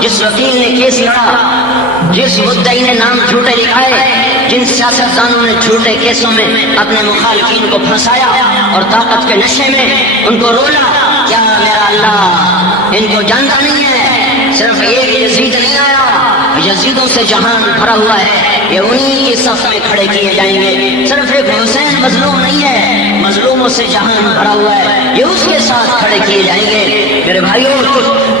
جس وکیل نے کیس لڑا، جس مدعی نے نام جھوٹے لکھائے، جن سیاستدانوں نے جھوٹے کیسوں میں اپنے مخالفین کو پھنسایا اور طاقت کے نشے میں ان کو رولا، کیا میرا اللہ ان کو جانتا نہیں ہے؟ صرف ایک یزید نہیں آیا، یزیدوں سے جہان بھرا ہوا ہے، یہ انہی کے صف میں کھڑے کیے جائیں گے۔ صرف ایک حسین مظلوم نہیں ہے، مظلوموں سے جہان بھرا ہوا ہے، یہ اس کے ساتھ کھڑے کیے جائیں گے۔ میرے بھائیوں،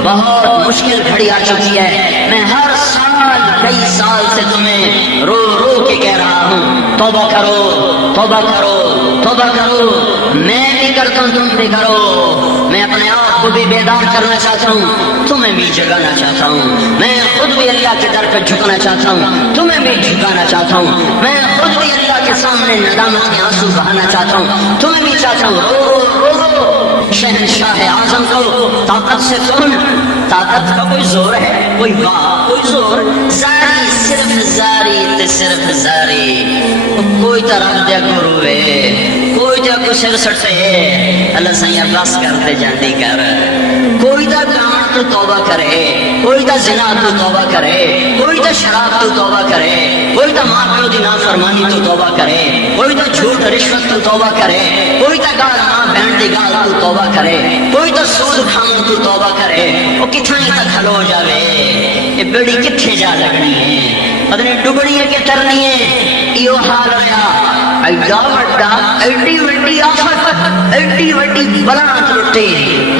بہت مشکل گھڑی آ چکی ہے، میں ہر سال کئی سال سے تمہیں رو رو کے کہہ رہا ہوں، توبہ کرو، توبہ کرو، توبہ کرو۔ میں بھی کرتا ہوں، تم بھی کرو۔ میں اپنے آپ کو بھی بیدار کرنا چاہتا ہوں، تمہیں بھی جگانا چاہتا ہوں۔ میں خود بھی اللہ کے در پہ جھکنا چاہتا ہوں، تمہیں بھی جھکانا چاہتا ہوں۔ میں خود بھی اللہ کے سامنے ندامت کے آنسو بہانا چاہتا ہوں، تمہیں بھی چاہتا ہوں۔ رو رو رو، شہنشاہ اعظم کو طاقت سے کون؟ طاقت کا کوئی زور ہے؟ کوئی بات، کوئی زور؟ زاری، صرف زاری تے صرف زاری۔ کوئی طرح دیا گروے، کوئی دیا کو سر سٹے، اللہ سیاں بس کرتے جاندی کر۔ کوئی دا کام تو توبہ کرے، کوئی دا زنا تو توبہ کرے، کوئی دا شراب تو توبہ کرے، کوئی دا ماں پیو دی نافرمانی تو توبہ کرے، کوئی دا جھوٹ رشوت تو توبہ کرے، کوئی دا گال ماں بہن دی گال تو توبہ کرے، کوئی دا سود کھاؤں تو توبہ کرے۔ وہ کتھائی تک کھلو جاوے، یہ بیڑی کتھے جا لگنی ہے، پتنی ڈبڑی ہے کہ ترنی ہے، ایو حال ہویا۔ ایڈا وڈا، ایڈی وڈی آفت، ایڈی وڈی بلا ترٹی،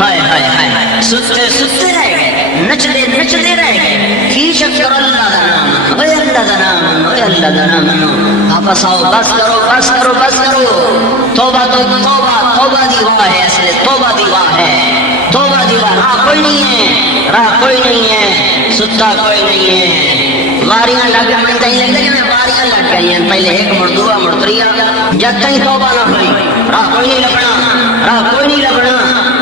ہائے ہائے ہائے، ستے ستے رہ گئے، نچدے نچدے رہ گئے۔ کی شکر اللہ دا نام، اے اللہ دا نام، اے اللہ دا نام۔ واپس آؤ، بس کرو، بس کرو، بس کرو۔ توبہ تو توبہ، توبہ دی واہ ہے، اصل توبہ دی واہ ہے، توبہ دی واہ۔ راہ کوئی نہیں ہے، راہ کوئی نہیں ہے، ستا کوئی نہیں ہے۔ واریاں لگ گئی، واریاں لگ گئی ہیں، پہلے ایک مڑ دعا مڑ تریا، جب تک توبہ نہ ہوئی راہ کوئی نہیں لبنا، راہ کوئی نہیں لبنا۔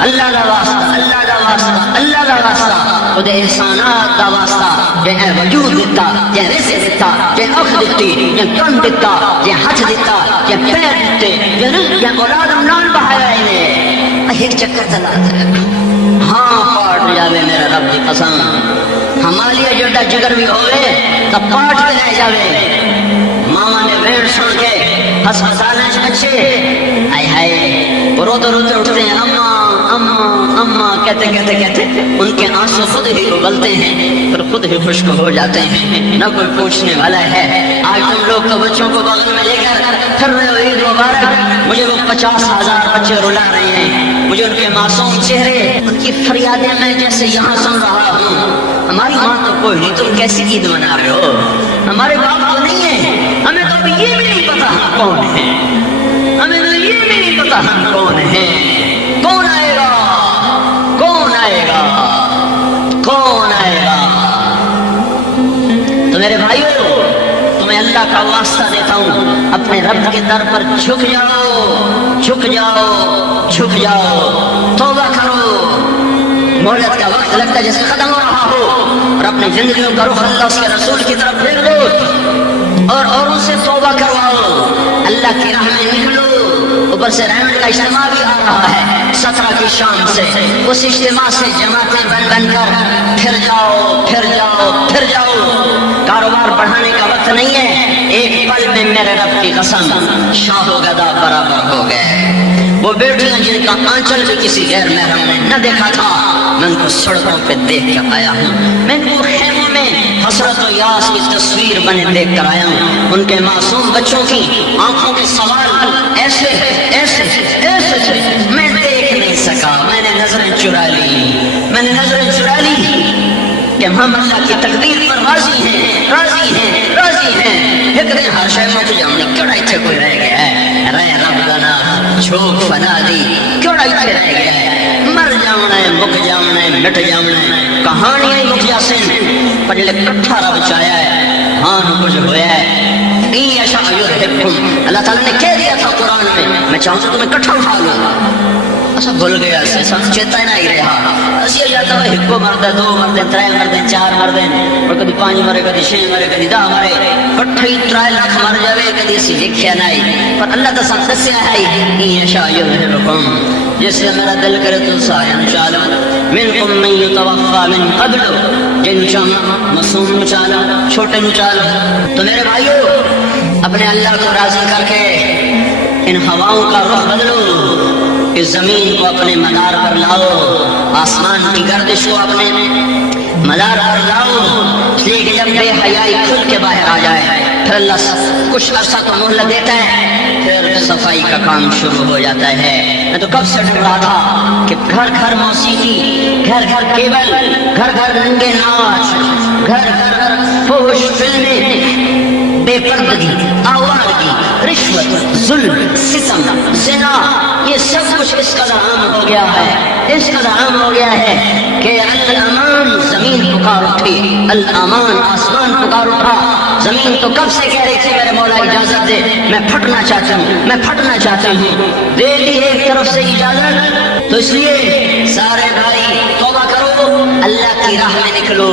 اللہ دا واسطہ، اللہ دا واسطہ، اللہ دا واسطہ، خود احسانات دا واسطہ، جے وجود دیتا، جے رزق دیتا، جے اکھ دیتی، جے کن دیتا، جے ہاتھ دیتا، جے پیر دیتے، جے اولاد امنان بہایا انہیں ایک چکر چلاتا ہے۔ ہاں پاٹ جاوے میرا رب دی قسم، ہمالیہ جڑا جگر بھی ہوئے تو پاٹ کے لے جاوے۔ ماما نے ویڑ سن کے ہسپتالیں سے بچے آئے ہائے وہ روتے روتے اٹھتے ہیں، اماں اماں اماں کہتے کہتے کہتے ان کے آنسو خود ہی ابلتے ہیں اور خود ہی خشک ہو جاتے ہیں، نہ کوئی پوچھنے والا ہے۔ آج تم لوگ تو بچوں کو بغل میں لے کر پھر رہے ہو، عید مبارک، مجھے وہ 50,000 بچے رلا رہے ہیں، مجھے ان کے معصوم چہرے، ان کی فریادیں میں جیسے یہاں سن رہا ہوں۔ ہماری ماں تو کوئی نہیں، تم کیسی عید منا رہے ہو؟ ہمارے باپ تو نہیں ہے، ہمیں تو ابھی یہ بھی نہیں پتا ہم کون ہیں، ہمیں تو یہ بھی نہیں پتا ہم کون ہیں۔ کون آئے گا؟ کون آئے گا؟ کون آئے گا؟ تو میرے بھائیو، تمہیں اللہ کا واسطہ دیتا ہوں، اپنے رب کے در پر جھک جاؤ، جھک جاؤ، جھک جاؤ، توبہ کرو۔ مہلت کا وقت لگتا ہے جیسے ختم ہو رہا ہو، اور اپنی زندگیوں کا رخ اللہ اس کے رسول کی طرف پھیر دو اور اوروں سے توبہ کرواؤ، اللہ کی راہ میں نکلو۔ اوپر سے رحمت کا اجتماع بھی آ رہا ہے 17 کی شام سے، اس اجتماع سے جماعتیں بن بن کر پھر جاؤ، پھر جاؤ، پھر جاؤ۔ کاروبار بڑھانے کا وقت نہیں ہے، ایک پل میں میرے رب کی قسم شاہ و گدا برابر ہو گئے۔ وہ بیٹیاں جن کا آنچل بھی کسی غیر محرم نے نہ دیکھا تھا، میں ان کو سڑکوں پہ دیکھ کر آیا ہوں، میں ان کو خیموں میں حسرت و یاس کی تصویر بنے دیکھ کر آیا ہوں۔ ان کے معصوم بچوں کی آنکھوں کے سوال ایسے ایسے ایسے تھے، میں دیکھ نہیں سکا، میں نے نظریں چرا لی، میں نے نظریں چرا لی کہ ہم اللہ کی تقدیر پر راضی ہیں، راضی ہیں، راضی ہیں۔ فکریں ہر شے میں تجھے ہم نے کیوں ایتھے کوئی رہ گیا ہے، رہ رب گنا چھوک فنا دی، کیوں ایتھے رہ گیا ہے، مر جاؤنا ہے، مک جاؤنا ہے، مٹ جاؤنا ہے، کہانیاں ہی مک جاسن پر جلے کٹھا رب چایا ہے، ہاں کچھ ہویا ہے۔ اللہ تعالیٰ نے کہہ دیا تھا قرآن میں چاہوں تو تمہیں کٹھا اٹھا لوں، ایسا بھول گیا، سن چیتا ہی نہیں رہا، اسی جاتا ہے ایک مردے، دو مردے، ترے مردے، چار مردے، اور کدی 5 مرے، کدی 6 مرے، کدی 10 مرے، کٹھے 3 لاکھ مر جاوے، کدی اسی دیکھیا نہیں، پر اللہ تعالیٰ دسیا ہے ان یشاء یذہبکم، جس سے میرا دل کرے تو سایہ چالو، منکم من یتوفا من قبل، جن چاہاں معصوم نو چالو، چھوٹے نو چالو۔ تو میرے بھائیو، اپنے اللہ کو راضی کر کے ان ہواؤں کا رخ بدلو، اس زمین کو اپنے مدار پر لاؤ، آسمان کی گردش کو اپنے مدار پر لاؤ، اس لیے کہ جب بے حیائی کھل کے باہر آ جائے پھر اللہ کچھ عرصہ تو مہلت دیتا ہے، پھر صفائی کا کام شروع ہو جاتا ہے۔ میں تو کب سے ڈر رہا تھا کہ گھر گھر موسیقی، گھر گھر کیبل، گھر گھر ننگے ناچ، گھر گھر فحش فلمیں، بے پردگی، آوارگی، رشوت، ظلم، ستم، زنا، یہ سب کچھ اس قدر عام ہو گیا ہے، اس قدر عام ہو گیا ہے کہ الامان زمین پکار اٹھی، الامان آسمان پکار اٹھا۔ زمین تو کب سے کہہ رہی تھی میرے مولا اجازت دے، میں پھٹنا چاہتا ہوں، میں پھٹنا چاہتا ہوں، دے دی ایک طرف سے اجازت۔ تو اس لیے سارے بھائی توبہ کرو، اللہ کی راہ میں نکلو،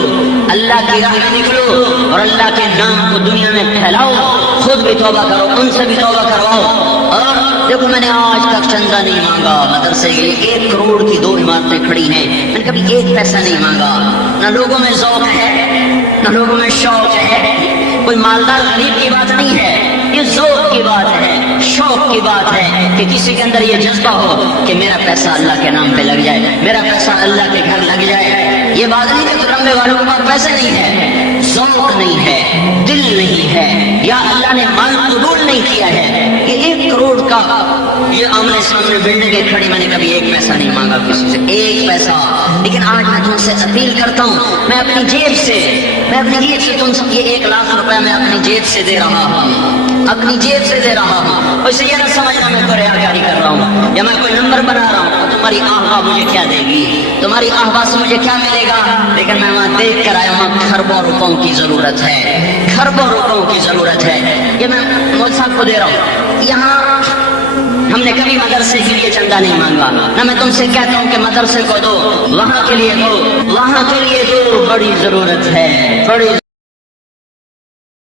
اللہ کی راہ میں نکلو اور اللہ کے نام کو دنیا میں پھیلاؤ، خود بھی توبہ کرو، ان سے بھی توبہ کرواؤ۔ اور دیکھو، میں نے آج تک چندہ نہیں مانگا، مدرسے کے 1 کروڑ کی 2 عمارتیں کھڑی ہیں، میں نے کبھی 1 پیسہ نہیں مانگا، نہ لوگوں میں ذوق ہے، نہ لوگوں میں شوق ہے، کوئی مالدار غریب کی بات نہیں ہے، یہ ذوق کی بات ہے، شوق کی بات ہے کہ کسی کے اندر یہ جذبہ ہو کہ میرا پیسہ اللہ کے نام پہ لگ جائے، میرا پیسہ اللہ کے گھر لگ جائے۔ یہ بات نہیں کہ ترمبے والوں کے پاس پیسے نہیں ہے، ذوق نہیں ہے، دل نہیں ہے، یا اللہ نے مال قبول نہیں کیا ہے۔ یہ 1 کروڑ کا یہ آمنے سامنے بلڈنگیں کھڑی، میں نے کبھی 1 پیسہ نہیں مانگا کسی سے، 1 پیسہ۔ لیکن آج میں تم سے اپیل کرتا ہوں، میں اپنی جیب سے تم سب یہ 1 لاکھ روپے میں اپنی جیب سے دے رہا ہوں، اپنی جیب سے دے رہا ہوں۔ اور اسے یہ نہ سمجھنا میں کوئی ریاکاری کر رہا ہوں یا میں کوئی نمبر بنا رہا ہوں، تمہاری آہوا مجھے کیا دے گی، تمہاری آہوا سے مجھے کیا ملے گا، لیکن میں وہاں دیکھ کر آیا ہوں کھربوں روپوں کی ضرورت ہے، کھربوں روپوں کی ضرورت ہے۔ یہ میں مول صاحب کو دے رہا ہوں، یہاں کبھی مدرسے کے لیے چندہ نہیں مانگا، نہ میں تم سے کہتا ہوں کہ مدرسے کو دو، وہاں کے لیے دو، وہاں کے لیے دو، بڑی ضرورت ہے، بڑی